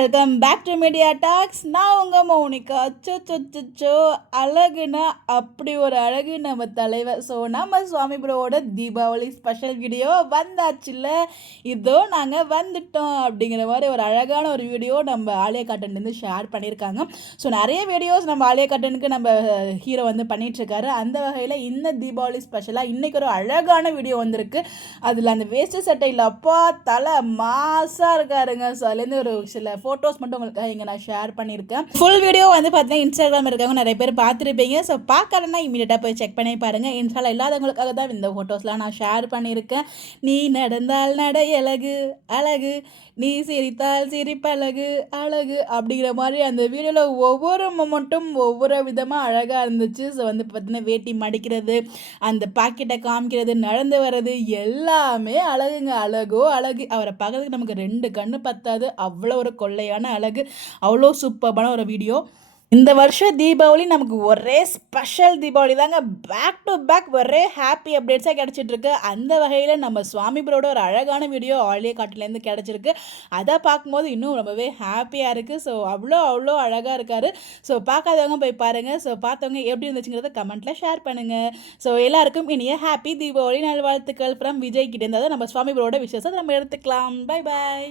Welcome back to media talks. நான் உங்கள் மௌனிகா. அச்சோ அழகுனா அப்படி ஒரு அழகு நம்ம தலைவர். ஸோ நம்ம சுவாமி ப்ரோவோட தீபாவளி ஸ்பெஷல் வீடியோ வந்தாச்சுல்ல. இதோ நாங்கள் வந்துட்டோம் அப்படிங்கிற மாதிரி ஒரு அழகான ஒரு வீடியோ நம்ம ஆலியா காட்டன்லேருந்து ஷேர் பண்ணியிருக்காங்க. ஸோ நிறைய வீடியோஸ் நம்ம ஆலியா காட்டனுக்கு நம்ம ஹீரோ வந்து பண்ணிகிட்ருக்காரு. அந்த வகையில் இந்த தீபாவளி ஸ்பெஷலாக இன்றைக்கி ஒரு அழகான வீடியோ வந்திருக்கு. அதில் அந்த வேஸ்ட்டு சட்டையில் அப்பா தலை மாசாக இருக்காருங்க. ஸோ அதுலேருந்து ஒரு சில ஃபோட்டோஸ் மட்டும் உங்களுக்காக இங்கே நான் ஷேர் பண்ணியிருக்கேன். ஃபுல் வீடியோ வந்து பார்த்தீங்கன்னா இன்ஸ்டாகிராம் இருக்கவங்க நிறைய பேர் பார்த்துருப்பீங்க. ஸோ பார்க்கலன்னா இமீடியட்டாக போய் செக் பண்ணி பாருங்கள். இன்ஸ்டாவில் இல்லாதவங்களுக்காக தான் இந்த ஃபோட்டோஸ்லாம் நான் ஷேர் பண்ணியிருக்கேன். நீ நடந்தால் நடை அழகு அழகு, நீ சிரித்தால் சிரிப்பழகு அழகு அப்படிங்கிற மாதிரி அந்த வீடியோவில் ஒவ்வொரு மொமெண்ட்டும் ஒவ்வொரு விதமாக அழகாக இருந்துச்சு. ஸோ வந்து பார்த்தீங்கன்னா வேட்டி மடிக்கிறது, அந்த பாக்கெட்டை காமிக்கிறது, நடந்து வர்றது எல்லாமே அழகுங்க. அழகோ அழகு. அவரை பார்க்கறதுக்கு நமக்கு 2 கண்ணு பத்தாது. அவ்வளோ ஒரு கொள்ளையான அழகு. அவ்வளோ சூப்பரான ஒரு வீடியோ. இந்த வருஷம் தீபாவளி நமக்கு ஒரே ஸ்பெஷல் தீபாவளி தாங்க. பேக் டு பேக் ஒரே ஹாப்பி அப்டேட்ஸாக கிடச்சிட்ருக்கு. அந்த வகையில் நம்ம சுவாமி ப்ரோட ஒரு அழகான வீடியோ ஆலியா காட்டிலேருந்து கிடச்சிருக்கு. அதை பார்க்கும்போது இன்னும் ரொம்பவே ஹாப்பியாக இருக்குது. ஸோ அவ்வளோ அழகாக இருக்கார். ஸோ பார்க்காதவங்க போய் பாருங்கள். ஸோ பார்த்தவங்க எப்படி இருந்துச்சுங்கிறத கமெண்ட்டில் ஷேர் பண்ணுங்கள். ஸோ எல்லாருக்கும் இனிய ஹாப்பி தீபாவளி நல்வாழ்த்துக்கள் ஃப்ரம் விஜய் கிட்டே இருந்தால் தான் நம்ம சுவாமி ப்ரோட விஷயத்தை நம்ம எடுத்துக்கலாம். Bye bye.